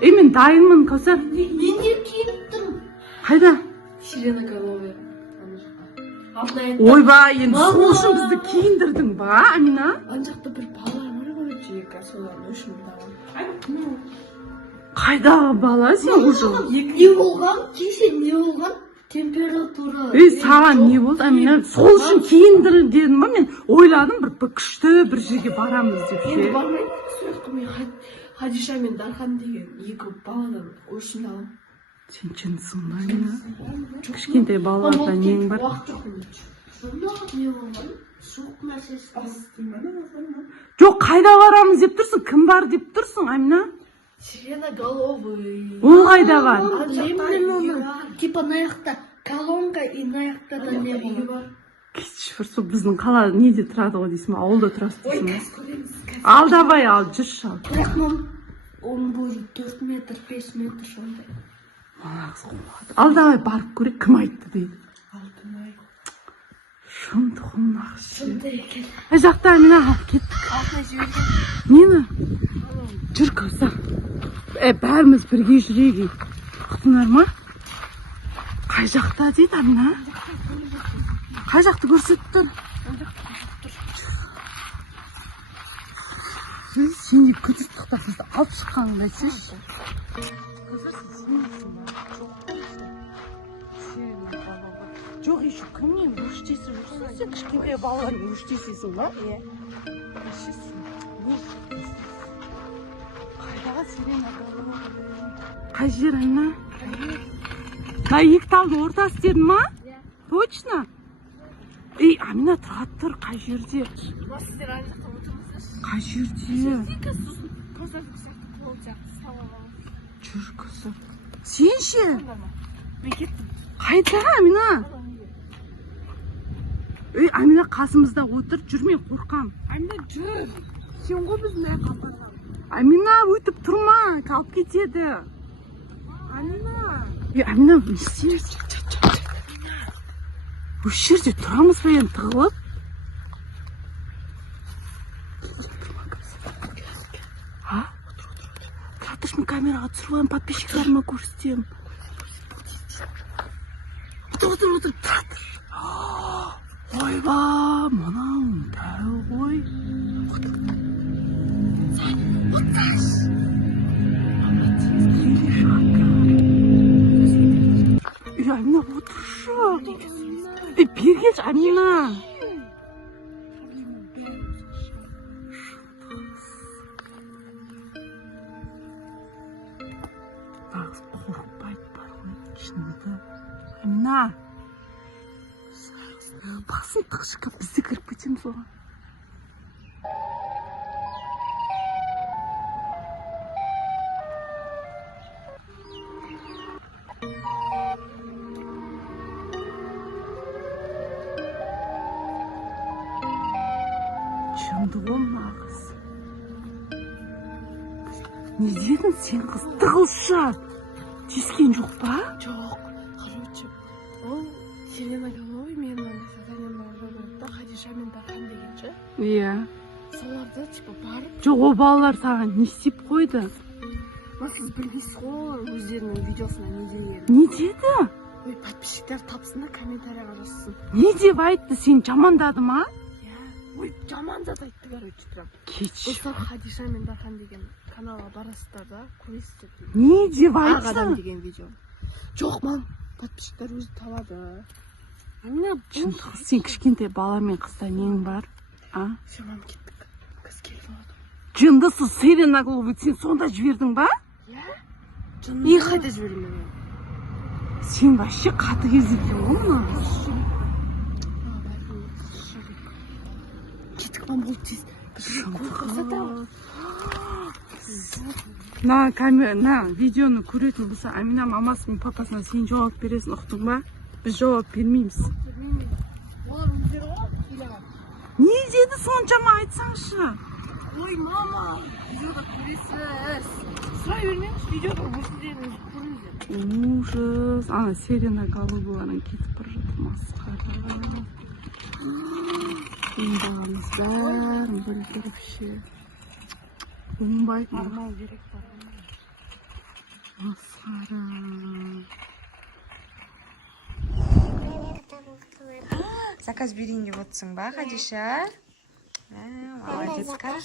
Мен дайынмын, Кәусар. Мен де киіп тұрмын. Қайда? Сиреноголовый. Ойбай, енді сол үшін бізді киіндірдің ба, Амина? Ана жақта бір балалар бар ғой, жиек, солардың үшін тағы. Қайдағы бала сен уже? Не болған? Кеше не болған? Температура. Саған не болды, Амина? Сол үшін киіндір дедім ба, мен ойладым бір күшті бір жерге барамыз деп ше. Енді бармайды, сояққа мен Хадиша мен Дархан деген екі баладан өшін аламын. Сен жынсың ба, Амина? Кішкентай балаларда нең бар? Сонда не болған? Суық нәрсесі астымын. Жоқ, қайда барамыз деп тұрсың? Кім бар деп тұрсың, Амина? Сиреноголовый. Ол қайда бар? Типа на яқта колонка и на яқта да не бар. Кетші бір сол біздің қала неде тұрады ғой дейсің ба? Ауылда тұрасыз дейсің ба? Ал давай, ал, жүрші ал. Бірақ оның бойы 4 метр, 5 метр сондай. Ал давай барып көрек, кім айтты дейді. Алтынай. Шындығым нақшы. Сондай екен. Жақта, Амина, кеттік. Алтынай жіберген. Нені? Жүр, Кәусар. Бәріміз бірге жүрейік. Құтынар ма? Қай жақта дейді, Амина? Қай жақты көрсеттің? Сен де күдірттіқта қызды алып шыққаныңды айтсайшы. Жоқ, еще кіммен өштесің? Сен кішкентай балалармен өштесесің ба? Иә. Қайдағы сиреноголовый? Қай жер, Амина? Екі талдың ортасы дедің ма? Иә. Точно? Амина, тұр, қай жерде? Сіздер ана жақта отырмыз. Қай жерде? Көзір Жүр, Кәусар. Сен ше? Мен кеттім. Қайда, Амина? Амина қасымызда отыр, жүрме, қорқам. Амина, жүр. Сен ғой біз мә қапарған. Амина, өйтіп тұрма, қалып кетеді. Амина. Амина, не істейміз? Осы жерде тұрамыз ба енді тығылып? Тұратыш, мен камераға түсіріп алайын, подписчиктарыма көрсетемін. Отыр, тұратыш. Ойба, мынау дәу ғой. Отыр. Амина, отыршы. Бергеш, Амина. Нағыз қорықпайды бар ғой, шынында. Амина. Басын тықшыққа бізді кіріп кетеміз оған. Шындығым нағыз. Не дедің сен қыз? Тығылшы. Тескен жоқ па? Жоқ. Короче, ол сиреноголовый мен заданиялар да Хадиша мен Дархан деген ше. Иә. Соларды типа барып. Жоқ, ол балалар саған не істеп қойды? Сіз білмейсіз ғой өздерінің видеосына не деген. Не деді? Ой, подписчиктер тапсын да комментарияға жазсын. Не деп айтты? Сен жамандады ма? Ой, жаман зат айтты, короче, прям. Кетші. Достар, Хадиша мен Дархан деген каналға барасыздар да, көресіздер. Не деп Ақ адам айтты? деген видео. Жоқ, мам, подписчиктер өзі табады. Амина, Шындығы, сен кішкентай баламен қызда нең бар? Все, мам, кеттік. Қыз келіп алады. Жындысы сиреноголовый, сен сонда жібердің ба? Иә? Не қайда жібердім мен? Сен вообще қаты кезеке ғой мына. Кеттік, мам, болды тез. На видеоны көретін болса, Амина мамасы мен папасына сен жауап бересің, ұқтың ба? Біз жауап бермейміз. Олар өздері ғой, ойлаған. Не деді соншама айтсаңшы? Ой, мама, видеода көресіз. Сұрай бермеңіз, видеода өздеріңіз көріңіздер. Ужас. Ана сиреноголовыйларың кетіп бара жатыр, масқара. Баламыз бәрін білдіріп ше. Оңбайды. Нормал керек бар. Заказ берейін деп отырсың ба, Хадиша? Молодецка.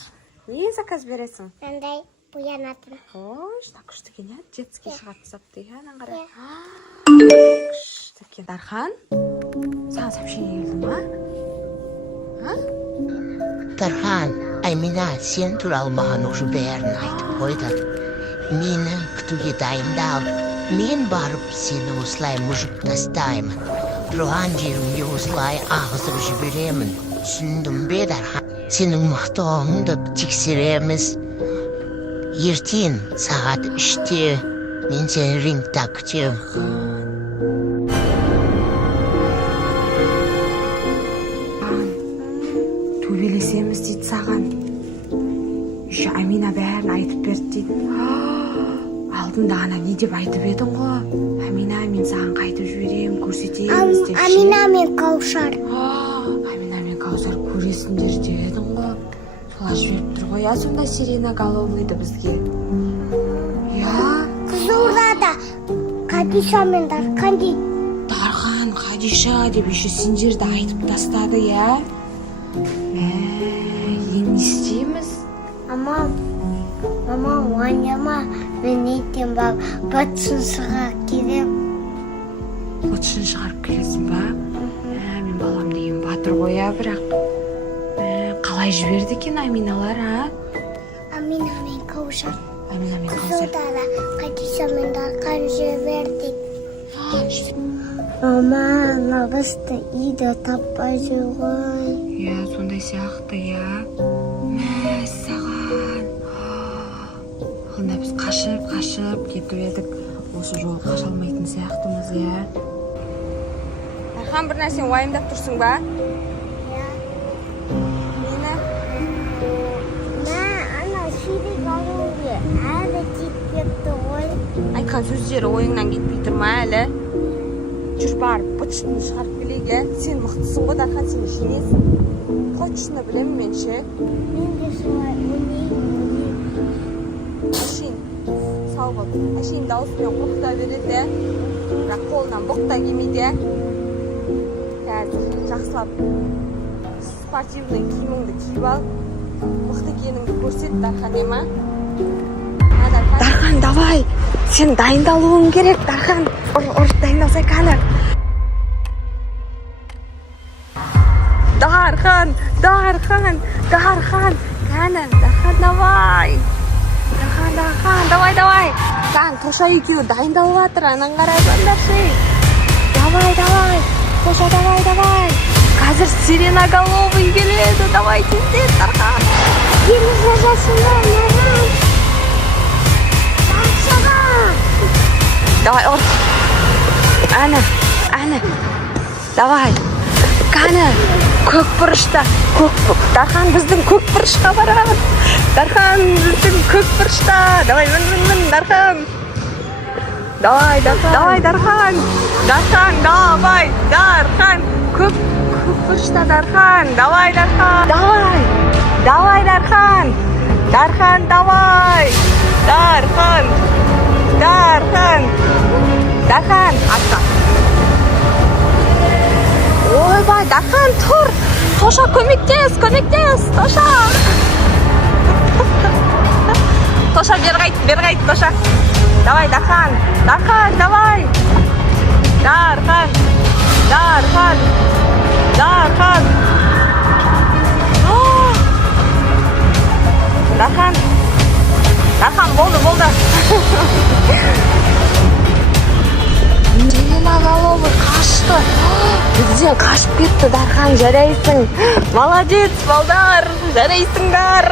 Не заказ бересің? Мындай боянатын. Ой, так күшті екен, иә? Детский шығарып тастапты, иә? Анан қарай. Күшті екен. Дархан, саған сообщение келді ма? Дархан, Амина, сен туралы маған уже бәрін айтып қойды. Мені күтуге дайындал. Мен барып сені осылай мұжып тастаймын. Тұрған жерімде осылай ағызып жіберемін. Түсіндің бе, Дархан? Сенің мақтауыңды тексереміз. Ертең сағат 3-те мен сені рингта күтемін. Төбелесеміз дейді саған. Еще Амина бәрін айтып берді дейді. Алдында ана не деп айтып едің ғой? Амина, мен саған қайтып жіберем, көрсетеміз деп ше. Амина мен Каушар. Амина мен Каусар көресіңдер дедің ғой. Солар жіберіп тұр ғой. Я сонда сирена головыйды бізге. Я? Қызылордада Хадиша мен Дархан дейді. Дархан, Хадиша деп еще сендерді айтып тастады, я? Енді не істейміз? Мама, ойнама, мен ертең батсын шығарып келем. Батсын шығарып келесің ба? Мен балам деген батыр ғой, бірақ. Қалай жіберді екен Аминалар, Амина мен Каушар. Амина мен Каусар. Қызылордада Хадиша мен Дархан жіберді. Мама, нағысты үйді таппай жүр ғой. Я, сондай сияқты, я. Мәссаған. Онда біз қашып кетіп едік. Осы жолы қаша алмайтын сияқтымыз, я. Дархан, бір нәрсен уайымдап тұрсың ба? Нені? Ана ширек алуға әлі жетпепті ғой. Айтқан сөздері ойыңнан кетпей тұр ма әлі? Жүр бар, бытшыны шығарып келейге. Сен мықтысың ғой, Дархан, сен жеңесің. Точно білем мен ше. Мен де солай ойнаймын. Әшейін, сау бол. Әшейін дауыспен қорқыта береді. Бірақ қолынан бұқта келмейді. Қазір жақсылап спортивный киіміңді киіп ал. Мықты екеніңді көрсет, Дархан, ема? Дархан, давай! Сен дайындалуың керек, Дархан. Ұрыс дайындалсай кәні. Дархан, кәні. Дархан, давай. Давай. Кән, Тоша екеуі дайындалып жатыр, анан қарай бөлдерші. Давай. Тоша, давай. Қазір сиреноголовый келеді. Давай, тез, Дархан. Елі жазасында нәзім. Давай, ор. Әні. Давай. Кәні, көк бұрышта. Дархан, біздің көк бұрышқа барады. Дархан, біздің көк бұрышта. Давай, мін, Дархан. Давай, Дархан. Дархан. Көк бұрышта, Дархан. Давай, Дархан. Давай, Дархан. Дархан, атқа. Ойбай, Дархан, тұр. Тоша, көмектес, Тоша. Тоша, бер қайт, Тоша. Давай, Дархан, давай. Дархан. Дархан, болды. Сиреноголовый қашты. Бізден қашып кетті, Дархан, жарайсың. Молодец, балдар, жарайсыңдар.